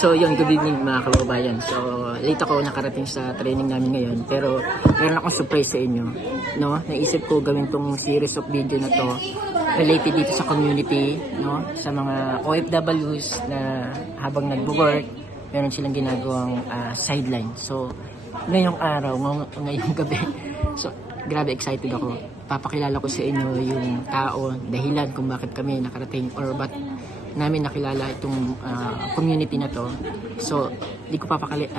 So yun, good evening mga kababayan. So late ako nakarating sa training namin ngayon, pero meron akong surprise sa inyo. No? Naisip ko gawin tong series of video na to related dito sa community, no? Sa mga OFWs na habang nagwo-work, meron silang ginagawang sideline. So ngayong araw, ngayong gabi, so grabe excited ako. Papakilala ko sa inyo yung tao, dahilan kung bakit kami nakarating or ba't namin nakilala itong community na to. So, di ko papatagalin,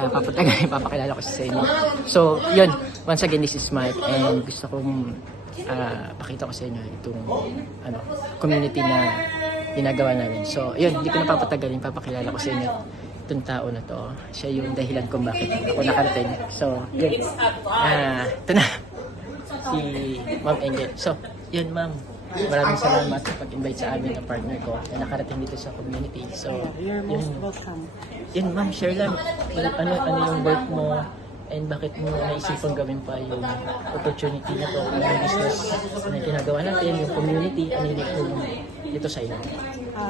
papakilala ko sa inyo. So, yun. Once again, this is Mike and gusto kong pakita ko sa inyo itong community na ginagawa namin. So, yun. Di ko na papatagalin, papakilala ko sa inyo itong tao na to. Siya yung dahilan kung bakit ako nakarating. So, yun. Ito na. Si Ma'am Angel. So, yun ma'am. Maraming salamat sa pag-invite sa amin ng partner ko na nakarating dito sa community. So, you're most welcome. Yun ma'am, share lang. Ano yung work mo and bakit mo naisipang gawin pa yung opportunity na to, yung business na ginagawa natin, yung community, ano yung dito sa inyo?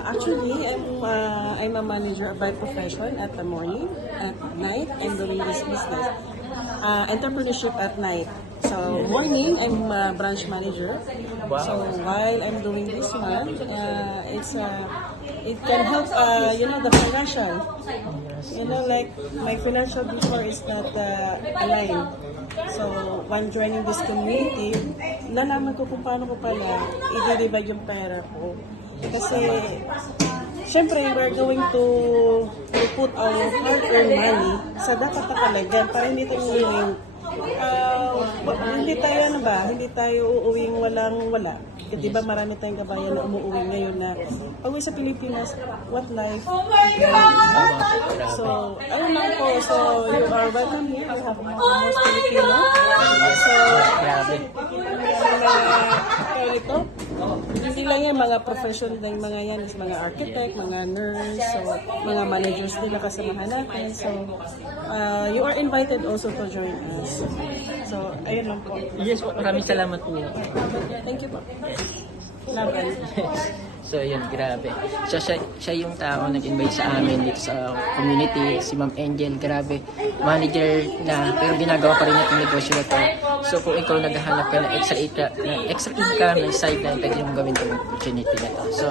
Actually, I'm a manager by profession at the morning, at night, I'm doing this business. Entrepreneurship at night. So morning, I'm a branch manager. Wow. So while I'm doing this one, it can help the financial. Like my financial before is not aligned. So when joining this community, nalaman ko kung paano ko pala i-divide yung pera ko. Kasi syempre, we're going to put our hard-earned money sa dapat na kalagyan para hindi tayo hindi tayo uuwing walang-wala. Kasi diba marami tayong kabayan na umuuwi ngayon na pag sa Pilipinas, what life? So, ayun lang po. So, you are welcome here. You have most Filipino. So, ito, hindi lang yan, mga profession ng mga yan is mga architect, mga nurse, so, mga managers nila kasamahan natin. So, you are invited also to join us. So, ayun lang po. Yes po, maraming salamat po. Thank you po. Laban. So yun, grabe. So siya yung tao nag-invite sa amin dito sa community, si Ma'am Angel, grabe. Manager na, pero ginagawa pa rin niya itong negosyo na to. So kung ikaw naghahanap ka ng extra income, ng side na pwede mong gawin itong opportunity na to. So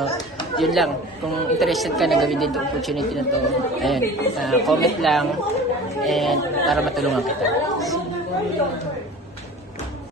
yun lang, kung interested ka na gawin din itong opportunity na to, ayun, comment lang and para matulungan kita.